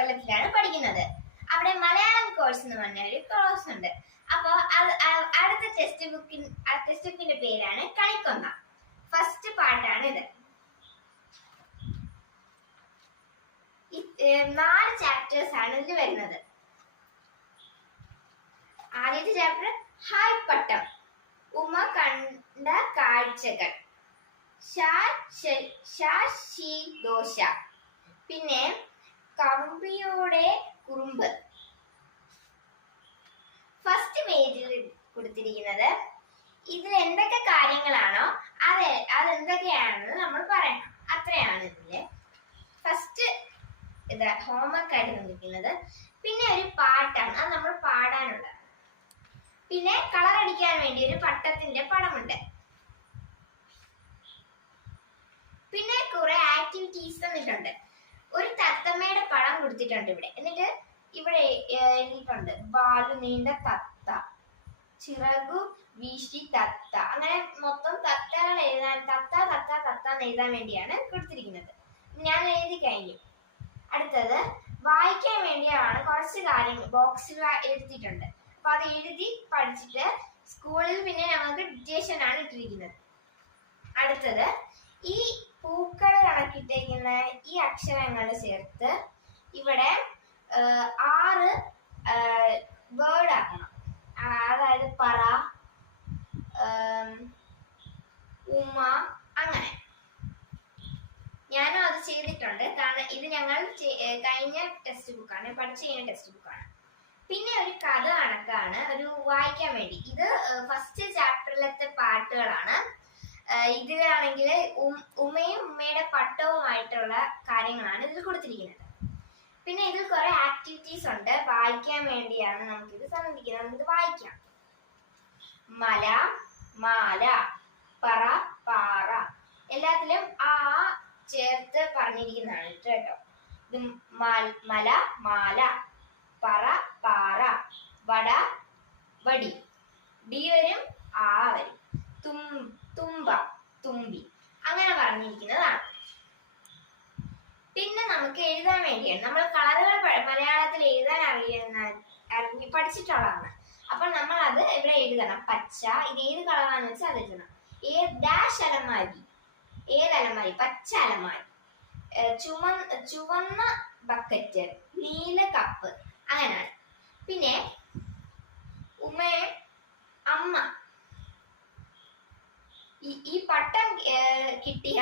കൊല്ലത്തിലാണ് പഠിക്കുന്നത്. അവിടെ മലയാളം കോഴ്സ് എന്ന് പറഞ്ഞ ഒരു കോഴ്സ് ഉണ്ട്. അപ്പോ അടുത്ത ടെക്സ്റ്റ് ബുക്കിന്റെ പേരാണ് കണിക്കൊന്ന. ഫസ്റ്റ് പാർട്ടാണ് ഇത്. 4 ചാപ്റ്റേഴ്സ് ആണ് ഇതിൽ വരുന്നത്. ആദ്യത്തെ ചാപ്റ്റർ ഹായ് പട്ടം, ഉമ്മ കണ്ട കാഴ്ചകൾ, ദോശ, പിന്നെ കമ്പിയുടെ കുറുമ്പ്. ഫസ്റ്റ് പേജിൽ കൊടുത്തിരിക്കുന്നത് ഇതിൽ എന്തൊക്കെ കാര്യങ്ങളാണോ അതെന്തൊക്കെയാണെന്ന് നമ്മൾ പറയണം. അത്രയാണ് ഇതില് ഫസ്റ്റ് ഇത് ഹോംവർക്ക് ആയിട്ട് തന്നിരിക്കുന്നത്. പിന്നെ ഒരു പാട്ടാണ്, അത് നമ്മൾ പാടാനുള്ളത്. പിന്നെ കളർ അടിക്കാൻ വേണ്ടി ഒരു പട്ടത്തിന്റെ പടമുണ്ട്. പിന്നെ കുറെ ആക്ടിവിറ്റീസ് തന്നിട്ടുണ്ട്. ഒരു തത്തമ്മയുടെ പടം കൊടുത്തിട്ടുണ്ട് ഇവിടെ. എന്നിട്ട് ഇവിടെ എഴുതിയിട്ടുണ്ട് വാലു നീണ്ട തത്ത, ചിറകു വീശി തത്ത. അങ്ങനെ മൊത്തം തത്തകൾ എഴുതാൻ തത്ത എഴുതാൻ വേണ്ടിയാണ് കൊടുത്തിരിക്കുന്നത്. ഞാൻ എഴുതി കഴിഞ്ഞു. അടുത്തത് വായിക്കാൻ വേണ്ടിയാണ് കുറച്ച് കാര്യങ്ങൾ ബോക്സിൽ എഴുതിയിട്ടുണ്ട്. അപ്പൊ അത് എഴുതി പഠിച്ചിട്ട് സ്കൂളിൽ പിന്നെ ഞങ്ങൾക്ക് ഡിറ്റേഷൻ ആണ് ഇട്ടിരിക്കുന്നത്. അടുത്തത് ഈ പൂക്കൾ കണക്കിട്ടേക്കുന്ന ഈ അക്ഷരങ്ങൾ ചേർത്ത് ഇവിടെ 6 വേർഡ് ആക്കണം. അതായത് പറ, ഉമ്മ, അങ്ങനെ. ഞാനും അത് ചെയ്തിട്ടുണ്ട്. കാരണം ഇത് ഞങ്ങൾ കഴിഞ്ഞ ടെക്സ്റ്റ് ബുക്കാണ്, പഠിച്ചു കഴിഞ്ഞ ടെക്സ്റ്റ് ബുക്കാണ്. പിന്നെ ഒരു കഥ കണക്കാണ് ഒരു വായിക്കാൻ വേണ്ടി. ഇത് ഫസ്റ്റ് ചാപ്റ്ററിലത്തെ പാട്ടുകളാണ്. ഇതിലാണെങ്കിൽ ഉമ്മയും ഉമ്മയുടെ പട്ടവുമായിട്ടുള്ള കാര്യങ്ങളാണ് ഇതിൽ കൊടുത്തിരിക്കുന്നത്. പിന്നെ ഇതിൽ കുറെ ആക്ടിവിറ്റീസ് ഉണ്ട്. വായിക്കാൻ വേണ്ടിയാണ് നമുക്കിത് തന്നിരിക്കുന്നത്. നമുക്ക് വായിക്കാം. മല, മാല, പറ, പാറ. എല്ലാത്തിലും ആ ചേർത്ത് പറഞ്ഞിരിക്കുന്നതാണ് കേട്ടോ. ഇത് മല, മാല, പറ, പാറ, വട, വടി, ഡി വരും, ആ വരും, തുമ്പ, തുമ്പി, അങ്ങനെ പറഞ്ഞിരിക്കുന്നതാണ്. പിന്നെ നമുക്ക് എഴുതാൻ വേണ്ടിയാണ്. നമ്മൾ കളറുകൾ മലയാളത്തിൽ എഴുതാൻ അറിഞ്ഞ് പഠിച്ചിട്ടുള്ളതാണ്. അപ്പൊ നമ്മൾ അത് ഇവിടെ എഴുതണം. പച്ച, ഇത് ഏത് കളറാണെന്ന് വെച്ചാൽ അത് എഴുതണം. ഡാഷ് അലമാരി, ഏതലമാരി? പച്ച അലമാരി. ചുവന്ന ബക്കറ്റ്, നീല കപ്പ്, അങ്ങനെയാണ്. പിന്നെ അമ്മ ഈ പട്ടം കിട്ടിയ